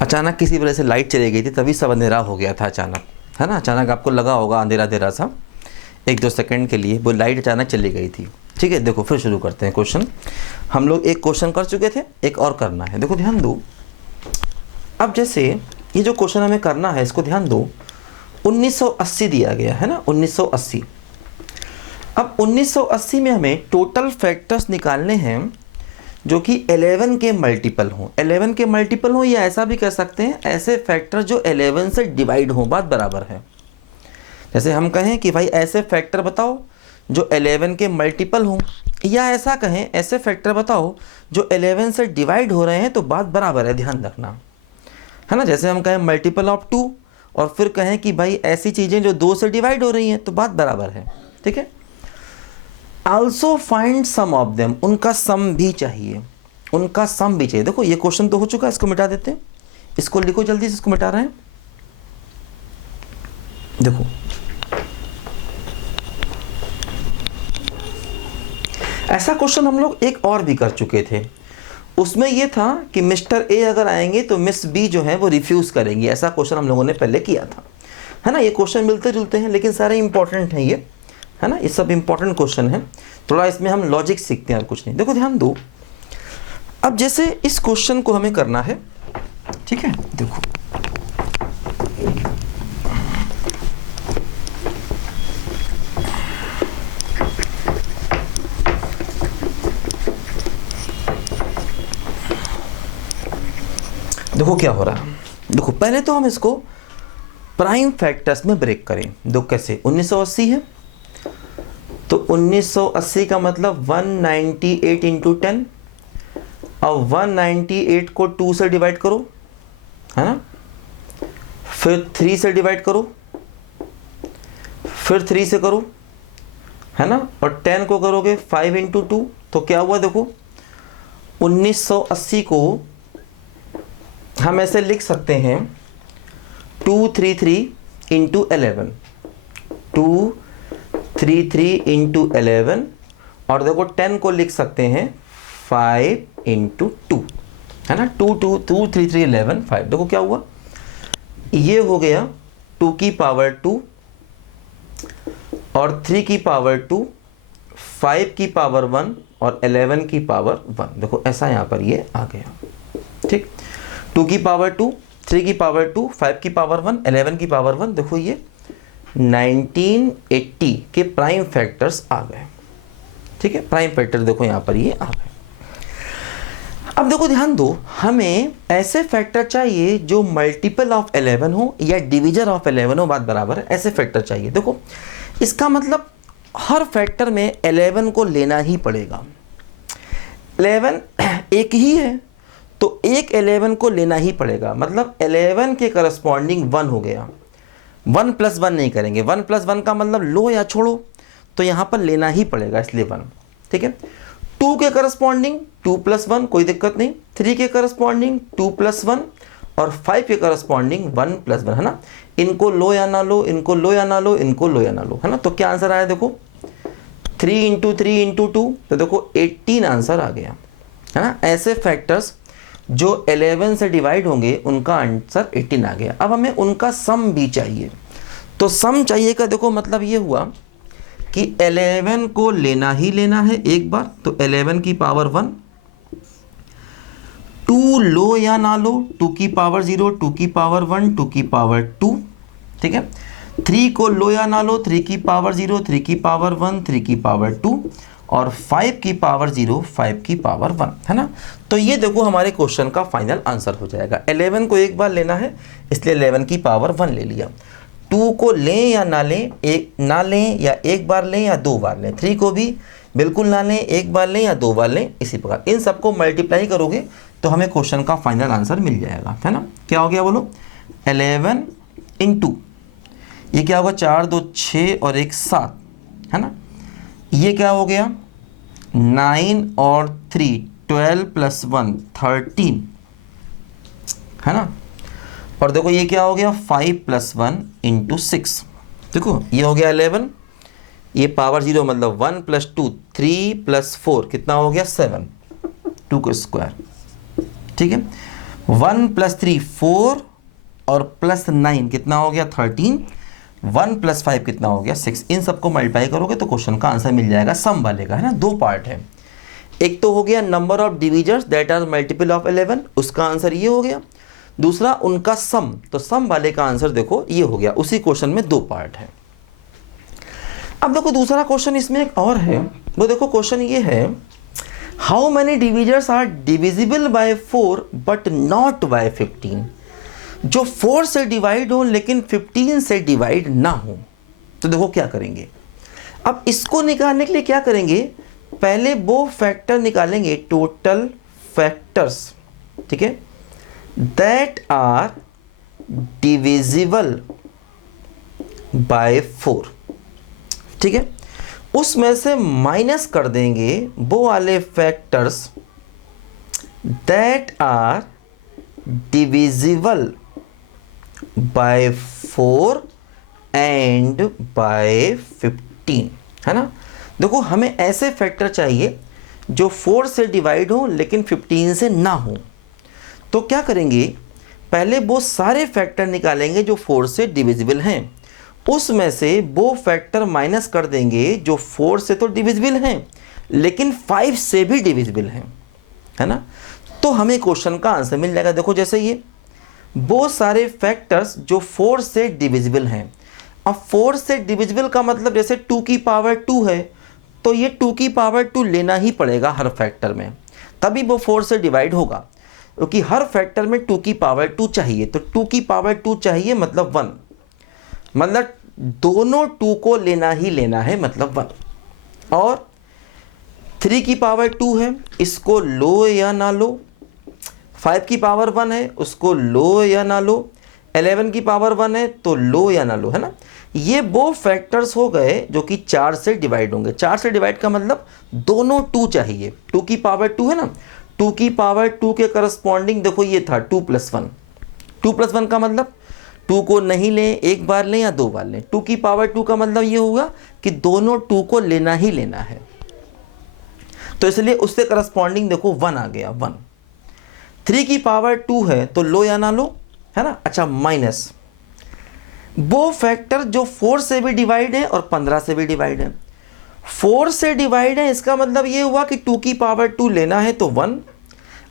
अचानक किसी वजह से लाइट चली गई थी, तभी सब अंधेरा हो गया था अचानक, है ना। अचानक आपको लगा होगा अंधेरा अंधेरा सा, 1-2 सेकंड के लिए वो लाइट अचानक चली गई थी। ठीक है, देखो फिर शुरू करते हैं क्वेश्चन। हम लोग एक क्वेश्चन कर चुके थे, एक और करना है। देखो ध्यान दो, अब जैसे ये जो क्वेश्चन हमें करना है इसको ध्यान दो। 1980 दिया गया है ना, 1980। अब 1980 में हमें टोटल फैक्टर्स निकालने हैं जो कि 11 के मल्टीपल हों। 11 के मल्टीपल हों, या ऐसा भी कह सकते हैं ऐसे फैक्टर जो 11 से डिवाइड हों, बात बराबर है। जैसे हम कहें कि भाई ऐसे फैक्टर बताओ जो 11 के मल्टीपल हों, या ऐसा कहें ऐसे फैक्टर बताओ जो 11 से डिवाइड हो रहे हैं, तो बात बराबर है, ध्यान रखना, है ना। जैसे हम कहें मल्टीपल ऑफ 2 और फिर कहें कि भाई ऐसी चीज़ें जो 2 से डिवाइड हो रही हैं, तो बात बराबर है। ठीक है। Also find sum of them, उनका सम भी चाहिए, उनका सम भी चाहिए। देखो ये क्वेश्चन तो हो चुका है, इसको मिटा देते हैं, इसको लिखो जल्दी से, इसको मिटा रहे हैं। देखो ऐसा क्वेश्चन हम लोग एक और भी कर चुके थे, उसमें ये था कि मिस्टर ए अगर आएंगे तो मिस बी जो है वो रिफ्यूज़ करेंगी। ऐसा क्वेश्चन हम लोगों ने पहले किया था, है ना। ये क्वेश्चन मिलते जुलते हैं लेकिन सारे इंपॉर्टेंट हैं ये, है ना। ये सब इंपॉर्टेंट क्वेश्चन है, थोड़ा इसमें हम लॉजिक सीखते हैं और कुछ नहीं। देखो ध्यान दो, अब जैसे इस क्वेश्चन को हमें करना है, ठीक है। देखो देखो क्या हो रहा है। देखो पहले तो हम इसको प्राइम फैक्टर्स में ब्रेक करें। दो कैसे, 1980 है तो 1980 का मतलब 198 इंटू 10। अब 198 को 2 से डिवाइड करो, है ना, फिर 3 से डिवाइड करो, फिर 3 से करो, है ना, और 10 को करोगे 5 इंटू 2, तो क्या हुआ। देखो 1980 को हम ऐसे लिख सकते हैं 233 इंटू 11, 233 इंटू 11, और देखो 10 को लिख सकते हैं 5 इंटू 2, है ना। 233 11 5। देखो क्या हुआ, ये हो गया 2 की पावर 2 और 3 की पावर 2, 5 की पावर 1 और 11 की पावर 1। देखो ऐसा यहाँ पर ये आ गया, ठीक। 2 की पावर 2, 3 की पावर 2, 5 की पावर 1, 11 की पावर 1। देखो ये 1980 के प्राइम फैक्टर्स आ गए, ठीक है। प्राइम फैक्टर देखो यहाँ पर ये आ गए। अब देखो ध्यान दो, हमें ऐसे फैक्टर चाहिए जो मल्टीपल ऑफ 11 हो या डिवीजन ऑफ 11 हो, बात बराबर है, ऐसे फैक्टर चाहिए। देखो इसका मतलब हर फैक्टर में 11 को लेना ही पड़ेगा। 11 एक ही है तो एक 11 को लेना ही पड़ेगा, मतलब 11 के करस्पॉन्डिंग 1 हो गया। 1 + 1 नहीं करेंगे, 1 + 1 का मतलब लो या छोड़ो, तो यहाँ पर लेना ही पड़ेगा, इसलिए 1, ठीक है। 2 के करस्पॉन्डिंग 2 + 1, कोई दिक्कत नहीं। 3 के करस्पॉन्डिंग 2 + 1 और 5 के करस्पॉन्डिंग 1 + 1, है ना। इनको लो या ना लो, इनको लो या ना लो, इनको लो या ना लो, है ना। तो क्या आंसर आया, देखो 3 इंटू 3 इंटू 2, तो देखो 18 आंसर आ गया, है ना। ऐसे फैक्टर्स जो 11 से डिवाइड होंगे उनका आंसर 18 आ गया। अब हमें उनका सम भी चाहिए, तो सम चाहिए का देखो मतलब ये हुआ कि 11 को लेना ही लेना है एक बार, तो 11 की पावर 1, 2 लो या ना लो, 2 की पावर 0, 2 की पावर 1, 2 की पावर 2, ठीक है। 3 को लो या ना लो, 3 की पावर 0, 3 की पावर 1, 3 की पावर 2 और 5 की पावर 0, 5 की पावर 1, है ना। तो ये देखो हमारे क्वेश्चन का फाइनल आंसर हो जाएगा। 11 को एक बार लेना है इसलिए 11 की पावर 1 ले लिया। 2 को लें या ना लें, एक ना लें या एक बार लें या 2 बार लें। 3 को भी बिल्कुल ना लें, एक बार लें या 2 बार लें, इसी प्रकार इन सबको मल्टीप्लाई करोगे तो हमें क्वेश्चन का फाइनल आंसर मिल जाएगा, है ना। क्या हो गया बोलो, 11 इंटू ये क्या होगा, 4 2 6 और 1 7, है ना। ये क्या हो गया 9 और 3 12 + 1 13, है ना। और देखो ये क्या हो गया 5 + 1 इंटू 6, देखो ये हो गया 11, ये पावर 0 मतलब 1 + 2 3 + 4 कितना हो गया 7, 2 का स्क्वायर, ठीक है। 1 + 3 4 और +9 कितना हो गया 13, 1 + 5 कितना हो गया 6। इन सबको मल्टीप्लाई करोगे तो क्वेश्चन का आंसर मिल जाएगा सम वाले का, है ना। दो पार्ट है, एक तो हो गया number of divisors that are multiple of 11, उसका आंसर ये हो गया। दूसरा उनका सम, तो सम वाले का आंसर देखो ये हो गया। उसी क्वेश्चन में दो पार्ट है। अब देखो दूसरा क्वेश्चन इसमें एक और है, वो देखो क्वेश्चन ये है, how many divisors are divisible by 4 but not by 15। जो 4 से डिवाइड हो लेकिन 15 से डिवाइड ना हो। तो देखो क्या करेंगे। अब इसको निकालने के लिए क्या करेंगे, पहले वो फैक्टर निकालेंगे, टोटल फैक्टर्स, ठीक है, दैट आर डिविजिबल बाय 4, ठीक है। उसमें से माइनस कर देंगे वो वाले factors that are divisible by 4 and by 15, है ना। देखो हमें ऐसे फैक्टर चाहिए जो 4 से डिवाइड हो लेकिन 15 से ना हो। तो क्या करेंगे, पहले वो सारे फैक्टर निकालेंगे जो 4 से डिविजिबल हैं, उसमें से वो फैक्टर माइनस कर देंगे जो 4 से तो डिविजिबल हैं लेकिन 5 से भी डिविजिबल हैं, है ना। तो हमें क्वेश्चन का आंसर मिल जाएगा। देखो जैसे ये वो सारे फैक्टर्स जो 4 से डिविजिबल हैं। अब 4 से डिविजिबल का मतलब जैसे 2 की पावर 2 है तो ये 2 की पावर 2 लेना ही पड़ेगा हर फैक्टर में, तभी वो 4 से डिवाइड होगा, क्योंकि हर फैक्टर में 2 की पावर 2 चाहिए। तो 2 की पावर 2 चाहिए मतलब 1, मतलब दोनों 2 को लेना ही लेना है मतलब 1। और 3 की पावर 2 है, इसको लो या ना लो। 5 की पावर 1 है, उसको लो या ना लो। 11 की पावर 1 है तो लो या ना लो, है ना। ये वो फैक्टर्स हो गए जो कि 4 से डिवाइड होंगे। 4 से डिवाइड का मतलब दोनों 2 चाहिए। 2 की पावर 2 है ना, 2 की पावर 2 के करस्पॉन्डिंग देखो ये था 2 + 1। 2 + 1 का मतलब 2 को नहीं लें, एक बार लें या दो बार लें। 2 की पावर 2 का मतलब ये होगा कि दोनों 2 को लेना ही लेना है, तो इसलिए उससे करस्पॉन्डिंग देखो 1 आ गया 1। 3 की पावर 2 है तो लो या ना लो, है ना। अच्छा माइनस वो फैक्टर जो 4 से भी डिवाइड है और 15 से भी डिवाइड है। 4 से डिवाइड है इसका मतलब ये हुआ कि 2 की पावर 2 लेना है तो 1।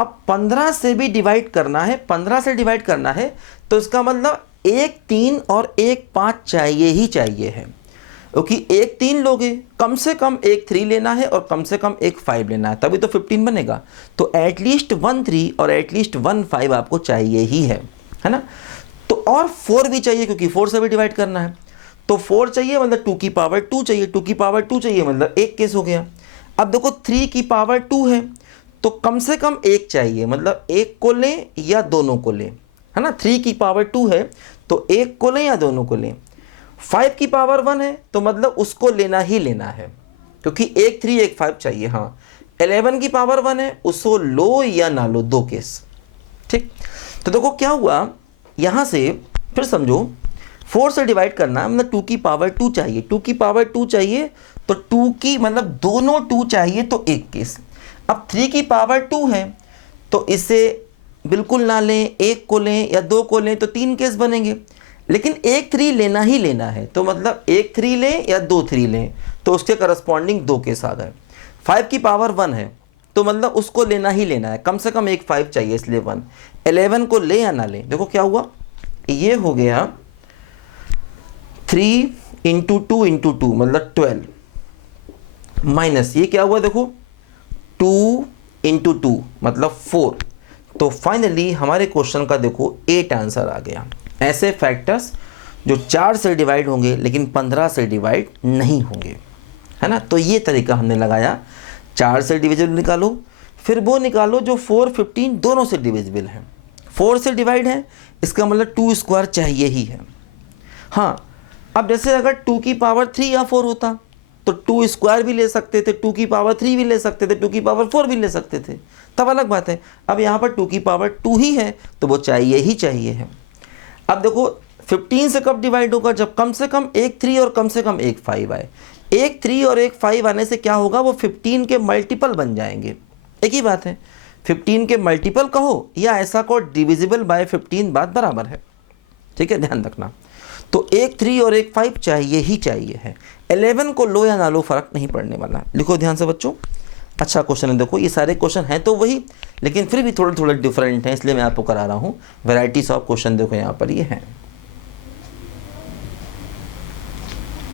अब 15 से भी डिवाइड करना है, 15 से डिवाइड करना है तो इसका मतलब 1 3 और 1 5 चाहिए ही चाहिए है, क्योंकि 1 3 लोगे कम से कम 1 3 लेना है और कम से कम 1 5 लेना है, तभी तो 15 बनेगा। तो एटलीस्ट 1 3 और एटलीस्ट 1 5 आपको चाहिए ही है ना। तो और 4 भी चाहिए क्योंकि 4 से भी डिवाइड करना है, तो 4 चाहिए मतलब 2 की पावर 2 चाहिए, 2 की पावर 2 चाहिए मतलब एक केस हो गया। अब देखो 3 की पावर 2 है तो कम से कम 1 चाहिए, मतलब 1 को लें या दोनों को लें, है ना। 3 की पावर 2 है तो 1 को लें या दोनों को लें। 5 की पावर 1 है तो मतलब उसको लेना ही लेना है, क्योंकि 1 3 1 5 चाहिए। हाँ 11 की पावर 1 है, उसको लो या ना लो, दो केस, ठीक। तो देखो क्या हुआ, यहाँ से फिर समझो 4 से डिवाइड करना मतलब 2 की पावर 2 चाहिए, 2 की पावर 2 चाहिए तो 2 की मतलब दोनों 2 चाहिए तो एक केस। अब 3 की पावर 2 है तो इसे बिल्कुल ना लें, 1 को लें या 2 को लें तो 3 केस बनेंगे, लेकिन 1 3 लेना ही लेना है, तो मतलब 1 3 लें या 2 3 लें तो उसके करस्पॉन्डिंग 2 केस आ गए। 5 की पावर 1 है तो मतलब उसको लेना ही लेना है, कम से कम एक 5 चाहिए इसलिए 1। 11 को ले या ना लें, देखो क्या हुआ, ये हो गया 3 × 2 × 2 मतलब 12 माइनस ये क्या हुआ देखो 2 × 2 मतलब 4। तो फाइनली हमारे क्वेश्चन का देखो 8 आंसर आ गया। ऐसे फैक्टर्स जो 4 से डिवाइड होंगे लेकिन 15 से डिवाइड नहीं होंगे, है ना। तो ये तरीका हमने लगाया, 4 से डिविजिबल निकालो, फिर वो निकालो जो 4 15 दोनों से डिविजिबल हैं। 4 से डिवाइड है इसका मतलब 2 स्क्वायर चाहिए ही है। हाँ अब जैसे अगर 2 की पावर 3 या 4 होता तो 2 स्क्वायर भी ले सकते थे, 2 की पावर 3 भी ले सकते थे, 2 की पावर 4 भी ले सकते थे, तब अलग बात है। अब यहाँ पर 2 की पावर 2 ही है तो वो चाहिए ही चाहिए है। अब देखो 15 से कब डिवाइड होगा, जब कम से कम 1 3 और कम से कम 1 5 आए। 1 3 और 1 5 आने से क्या होगा, वो 15 के मल्टीपल बन जाएंगे, एक ही बात है। 15 के मल्टीपल कहो या ऐसा को डिविजिबल बाय 15 बात बराबर है। ठीक है, ध्यान रखना। तो एक 3 और एक 5 चाहिए ही चाहिए है। 11 को लो या ना लो फर्क नहीं पड़ने वाला। लिखो ध्यान से बच्चों, अच्छा क्वेश्चन है। देखो ये सारे क्वेश्चन हैं तो वही, लेकिन फिर भी थोड़े थोड़े डिफरेंट हैं, इसलिए मैं आपको करा रहा हूँ। वैराइटीज ऑफ क्वेश्चन देखो यहाँ पर ये हैं।